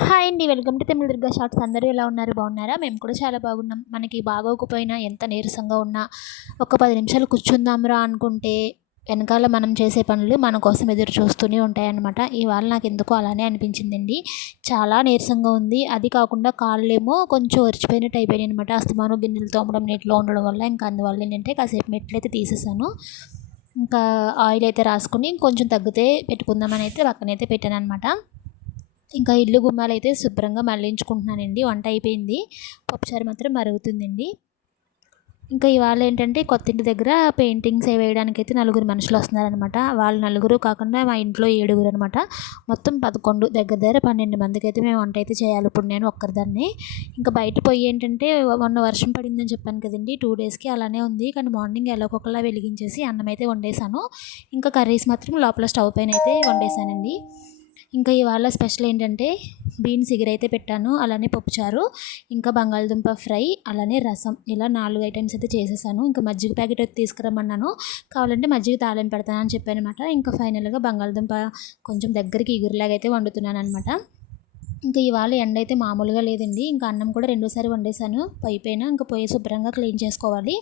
Hi అండి. Welcome to Tamil Durga shorts. అందరూ ఎలా ఉన్నారు? బాగున్నారా? మేము కూడా చాలా బాగున్నాం. మనకి బాగోకపోయినా ఎంత నీరసంగా ఉన్నా ఒక 10 నిమిషాలు కూర్చుందాంరా అనుకుంటే వెనకాల మనం చేసే పనులు మన కోసం ఎదురు చూస్తూనే ఉంటాయన్నమాట. ఇవాళ నాకెందుకో అలానే అనిపించిందండి. చాలా నీరసంగా ఉంది. అది కాకుండా కాళ్ళేమో కొంచెం ఒరిచిపోయినట్టు అయిపోయాయనమాట. అస్తమానం గిన్నెలు తోమడం నీటిలో ఉండడం వల్ల. ఇంకా అందువల్ల ఏంటంటే కాసేపు మెట్లయితే తీసేసాను. ఇంకా ఆయిల్ అయితే రాసుకొని కొంచెం తగ్గితే పెట్టుకుందామని అయితే పక్కనైతే పెట్టాననమాట. ఇంకా ఇల్లు గుమ్మాలైతే శుభ్రంగా మళ్ళించుకుంటున్నానండి. వంట అయిపోయింది. పప్పుచారు మాత్రం మరుగుతుందండి. ఇంకా ఇవాళ ఏంటంటే కొత్తింటి దగ్గర పెయింటింగ్స్ అవి వేయడానికైతే నలుగురు మనుషులు వస్తున్నారనమాట. వాళ్ళు నలుగురు కాకుండా మా ఇంట్లో ఏడుగురు అనమాట. మొత్తం 11 దగ్గర దగ్గర 12 మందికైతే మేము వంట అయితే చేయాలి. ఇప్పుడు నేను ఒక్కరిదాన్నే. ఇంకా బయట పొయ్యి ఏంటంటే మొన్న వర్షం పడిందని చెప్పాను కదండీ! 2 డేస్‌కి అలానే ఉంది. కానీ మార్నింగ్ ఎలాగోకలా వెలిగించేసి అన్నం అయితే వండేసాను. ఇంకా కర్రీస్ మాత్రం లోపల స్టవ్ పైన అయితే వండేసానండి. ఇంకా ఇవాళ స్పెషల్ ఏంటంటే బీన్స్ ఎగురైతే పెట్టాను. అలానే పప్పుచారు, ఇంకా బంగాళదుంప ఫ్రై, అలానే రసం, ఇలా 4 ఐటెమ్స్ అయితే చేసేసాను. ఇంకా మజ్జిగ ప్యాకెట్ అయితే తీసుకురమ్మన్నాను. కావాలంటే మజ్జిగ తాలింపు పెడతానని చెప్పానమాట. ఇంకా ఫైనల్‌గా బంగాళదుంప కొంచెం దగ్గరికి ఇగురులాగా అయితే వండుతున్నాననమాట. ఇంకా ఇవాళ ఎండ అయితే మామూలుగా లేదండి. ఇంకా అన్నం కూడా రెండోసారి వండేసాను పొయ్యి పైన. ఇంకా పొయ్యి శుభ్రంగా క్లీన్ చేసుకోవాలి.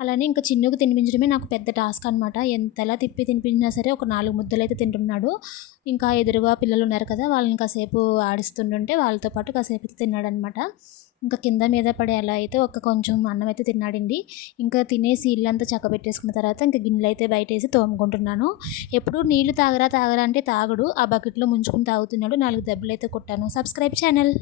అలానే ఇంకా చిన్నుకి తినిపించడమే నాకు పెద్ద టాస్క్ అనమాట. ఎంతలా తిప్పి తినిపించినా సరే ఒక 4 ముద్దలైతే తింటున్నాడు. ఇంకా ఎదురుగా పిల్లలున్నారు కదా! వాళ్ళని కాసేపు ఆడిస్తుంటుంటే వాళ్ళతో పాటు కాసేపు తిన్నాడనమాట. ఇంకా కింద మీద పడి అలా అయితే కొంచెం అన్నం అయితే తిన్నాడండి. ఇంకా తినేసి ఇల్లంతా చక్కబెట్టేసుకున్న తర్వాత ఇంకా గిన్నెలైతే బయటేసి తోముకుంటున్నాను. ఎప్పుడు నీళ్లు తాగరా తాగరా అంటే తాగడు. ఆ బకెట్‌లో ముంచుకొని తాగుతున్నాడు. 4 దెబ్బలైతే కొట్టాను. Subscribe channel.